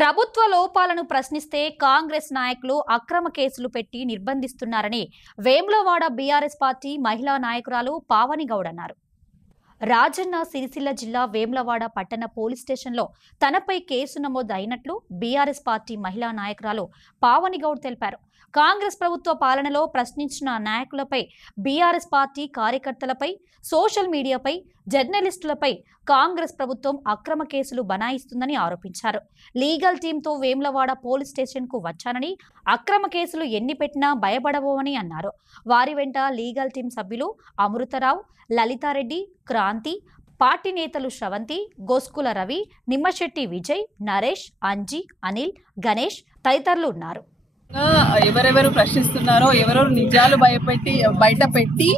ప్రభుత్వ లోపాలను ప్రశ్నిస్తే కాంగ్రెస్ నాయకులు అక్రమ కేసులు పెట్టి నిర్బంధిస్తున్నారని వేములవాడ బీఆర్ఎస్ పార్టీ మహిళా నాయకురాలు పావని గౌడ్ అన్నారు. రాజన్న సిరిసిల్ల జిల్లా వేములవాడ పట్టణ పోలీస్ స్టేషన్లో తనపై కేసు నమోదు అయినట్లు బీఆర్ఎస్ పార్టీ మహిళా నాయకురాలు పావని గౌడ్ తెలిపారు. కాంగ్రెస్ ప్రభుత్వ పాలనలో ప్రశ్నించిన నాయకులపై, బీఆర్ఎస్ పార్టీ కార్యకర్తలపై, సోషల్ మీడియాపై, జర్నలిస్టులపై కాంగ్రెస్ ప్రభుత్వం అక్రమ కేసులు బనాయిస్తుందని ఆరోపించారు. లీగల్ టీంతో వేములవాడ పోలీస్ స్టేషన్కు వచ్చానని, అక్రమ కేసులు ఎన్ని పెట్టినా భయపడబోమని అన్నారు. వారి వెంట లీగల్ టీం సభ్యులు అమృతరావు, లలితారెడ్డి, క్రాంతి, పార్టీ నేతలు శ్రవంతి, గోస్కుల రవి, నిమ్మశెట్టి విజయ్, నరేష్, అంజీ, అనిల్, గణేష్ తదితరులు ఉన్నారు. ఎవరెవరు ప్రశ్నిస్తున్నారో, ఎవరెవరు నిజాలు బయట పెట్టి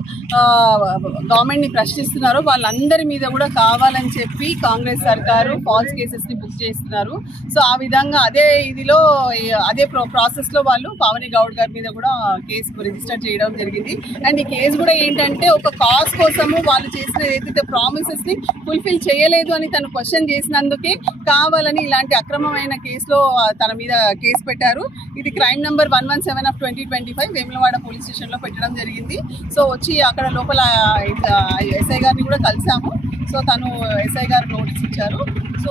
గవర్నమెంట్ ని ప్రశ్నిస్తున్నారో వాళ్ళందరి మీద కూడా కావాలని చెప్పి కాంగ్రెస్ సర్కారు ఫాల్స్ కేసెస్ ని బుక్ చేస్తున్నారు. సో ఆ విధంగా అదే ప్రాసెస్ లో వాళ్ళు పావని గౌడ్ గారి మీద కూడా కేసు రిజిస్టర్ చేయడం జరిగింది. అండ్ ఈ కేసు కూడా ఏంటంటే ఒక కాజ్ కోసము వాళ్ళు చేసిన ఏదైతే ప్రామిసెస్ ని ఫుల్ఫిల్ చేయలేదు అని తను క్వశ్చన్ చేసినందుకే కావాలని ఇలాంటి అక్రమమైన కేసులో తన మీద కేసు పెట్టారు. ఇది crime number 117 of 2025 Vemulawada police station లో పెట్టడం జరిగింది. సో వచ్చి అక్కడ లోపల ఎస్ఐ గారిని కూడా కలిసాము. సో తను ఎస్ఐ గారు నోటీస్ ఇచ్చారు. సో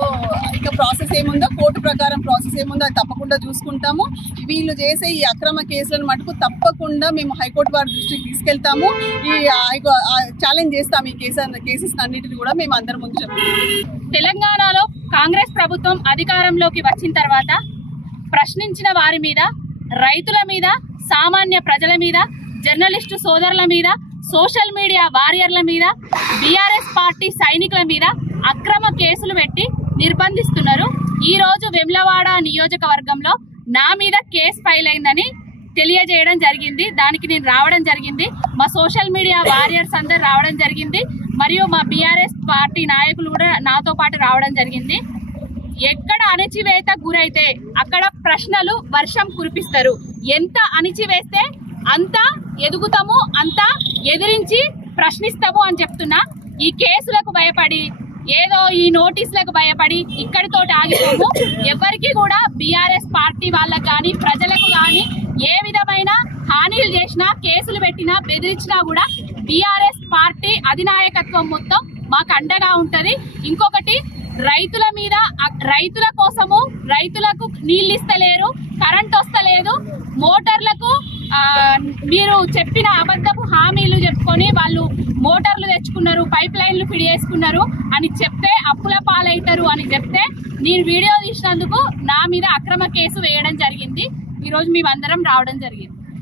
ఇక ప్రాసెస్ ఏముందో, కోర్టు ప్రకారం ప్రాసెస్ ఏముందో అది తప్పకుండా చూసుకుంటాము. వీళ్ళు చేసే ఈ అక్రమ కేసులను మటుకు తప్పకుండా మేము హైకోర్టు వారి దృష్టికి తీసుకెళ్తాము. ఈ ఛాలెంజ్ చేస్తాము. ఈ కేసెస్ అన్నిటిని కూడా మేము అందరి ముందు చెప్తాము. తెలంగాణలో కాంగ్రెస్ ప్రభుత్వం అధికారంలోకి వచ్చిన తర్వాత ప్రశ్నించిన వారి మీద, రైతుల మీద, సామాన్య ప్రజల మీద, జర్నలిస్టు సోదరుల మీద, సోషల్ మీడియా వారియర్ల మీద, బీఆర్ఎస్ పార్టీ సైనికుల మీద అక్రమ కేసులు పెట్టి నిర్బంధిస్తున్నారు. ఈ రోజు వేములవాడ నియోజకవర్గంలో నా మీద కేసు ఫైల్ అయిందని తెలియజేయడం జరిగింది. దానికి నేను రావడం జరిగింది. మా సోషల్ మీడియా వారియర్స్ అందరు రావడం జరిగింది. మరియు మా బీఆర్ఎస్ పార్టీ నాయకులు కూడా నాతో పాటు రావడం జరిగింది. ఎక్కడ అణచివేత గురైతే అక్కడ ప్రశ్నలు వర్షం కురిపిస్తారు. ఎంత అణచివేస్తే అంత ఎదుగుతాము, అంత ఎదిరించి ప్రశ్నిస్తాము అని చెప్తున్నా. ఈ కేసులకు భయపడి, ఏదో ఈ నోటీసులకు భయపడి ఇక్కడితో ఆగిపోము. ఎవరికి కూడా బీఆర్ఎస్ పార్టీ వాళ్ళకు కానీ, ప్రజలకు కానీ ఏ విధమైన హానీలు చేసినా, కేసులు పెట్టినా, బెదిరించినా కూడా బీఆర్ఎస్ పార్టీ అధినాయకత్వం మొత్తం మాకు అండగా ఉంటది. ఇంకొకటి, రైతుల మీద, రైతుల కోసము రైతులకు నీళ్ళు ఇస్తలేరు, కరెంట్ వస్తలేదు, మోటార్లకు మీరు చెప్పిన అబద్ధపు హామీలు చెప్పుకొని వాళ్ళు మోటార్లు తెచ్చుకున్నారు, పైప్ లైన్లు ఫిడ్ చేసుకున్నారు అని చెప్తే అప్పుల పాలవుతారు అని చెప్తే నేను వీడియో తీసినందుకు నా మీద అక్రమ కేసు వేయడం జరిగింది. ఈరోజు మేమందరం రావడం జరిగింది.